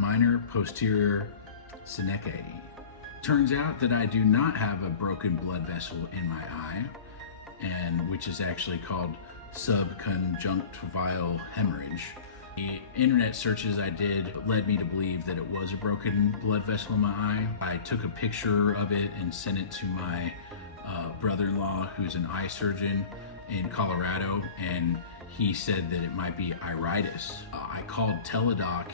minor posterior Synechiae. Turns out that I do not have a broken blood vessel in my eye, and which is actually called subconjunctival hemorrhage. The internet searches I did led me to believe that it was a broken blood vessel in my eye. I took a picture of it and sent it to my brother-in-law, who's an eye surgeon in Colorado, and he said that it might be iritis. I called Teladoc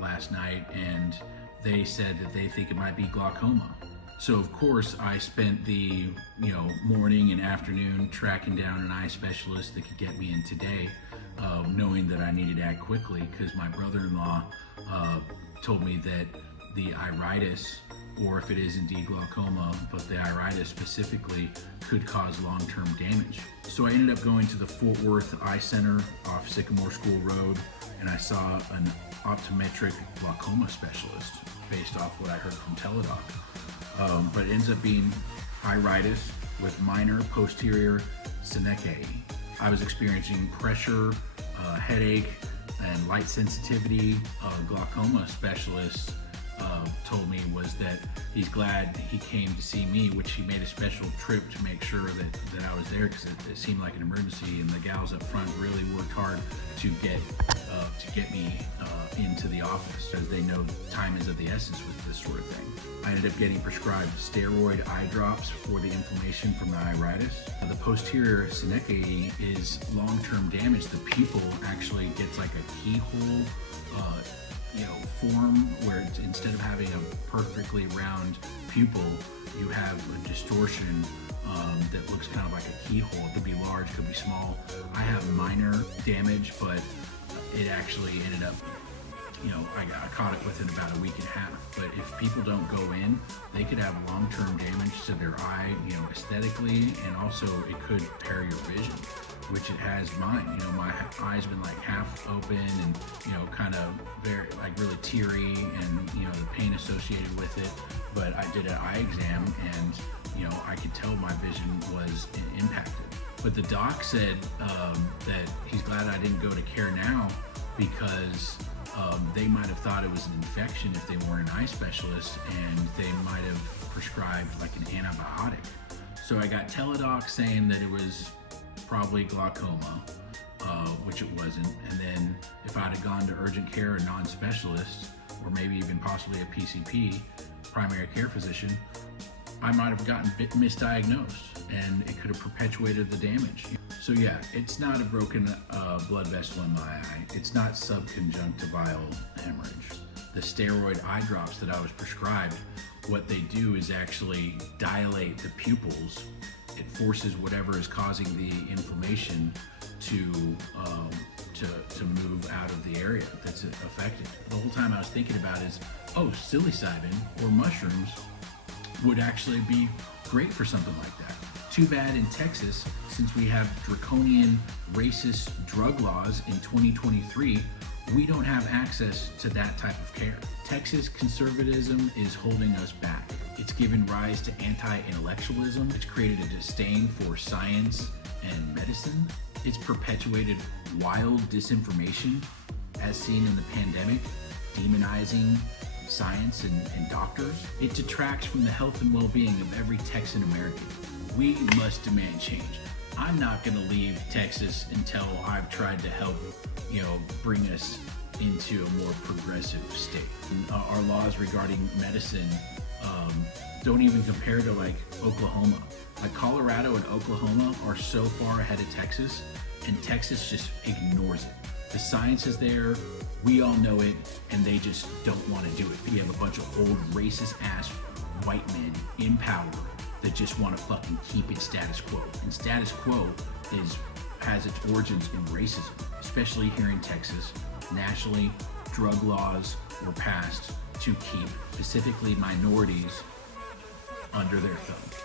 last night, and they said that they think it might be glaucoma. So of course I spent the morning and afternoon tracking down an eye specialist that could get me in today, knowing that I needed to act quickly because my brother-in-law told me that the iritis, or if it is indeed glaucoma, but the iritis specifically, could cause long-term damage. So I ended up going to the Fort Worth Eye Center off Sycamore School Road, and I saw an optometric glaucoma specialist based off what I heard from Teladoc. But it ends up being iritis with minor posterior Synechiae. I was experiencing pressure, headache, and light sensitivity. Glaucoma specialist told me was that he's glad he came to see me, which he made a special trip to make sure that I was there because it seemed like an emergency, and the gals up front really worked hard to get me into the office, as they know time is of the essence with this sort of thing. I ended up getting prescribed steroid eye drops for the inflammation from the iritis. The posterior Synechiae is long-term damage. The pupil actually gets like a keyhole form, where instead of having a perfectly round pupil, you have a distortion that looks kind of like a keyhole. It could be large, could be small. I have minor damage, but it actually ended up, I caught it within about a week and a half. But if people don't go in, they could have long-term damage to their eye, aesthetically, and also it could impair your vision, which it has mine. My eye's been like half open and, kind of very, like really teary, and, the pain associated with it. But I did an eye exam, and, I could tell my vision was impacted. But the doc said that he's glad I didn't go to Care Now, because they might have thought it was an infection if they weren't an eye specialist, and they might have prescribed like an antibiotic. So I got Teladoc saying that it was probably glaucoma, which it wasn't. And then if I'd have gone to urgent care, a non-specialist, or maybe even possibly a PCP, primary care physician, I might have gotten misdiagnosed, and it could have perpetuated the damage. So yeah, it's not a broken blood vessel in my eye. It's not subconjunctival hemorrhage. The steroid eye drops that I was prescribed, what they do is actually dilate the pupils. It forces whatever is causing the inflammation to move out of the area that's affected. The whole time I was thinking about is, psilocybin or mushrooms would actually be great for something like that. Too bad in Texas, since we have draconian racist drug laws in 2023, we don't have access to that type of care. Texas conservatism is holding us back. It's given rise to anti-intellectualism. It's created a disdain for science and medicine. It's perpetuated wild disinformation, as seen in the pandemic, demonizing science and doctors. It detracts from the health and well-being of every Texan American. We must demand change. I'm not gonna leave Texas until I've tried to help, bring us into a more progressive state. And, our laws regarding medicine don't even compare to like Oklahoma. Like Colorado and Oklahoma are so far ahead of Texas, and Texas just ignores it. The science is there, we all know it, and they just don't want to do it. We have a bunch of old racist ass white men in power that just want to fucking keep it status quo. And status quo has its origins in racism, especially here in Texas. Nationally, drug laws were passed to keep specifically minorities under their thumb.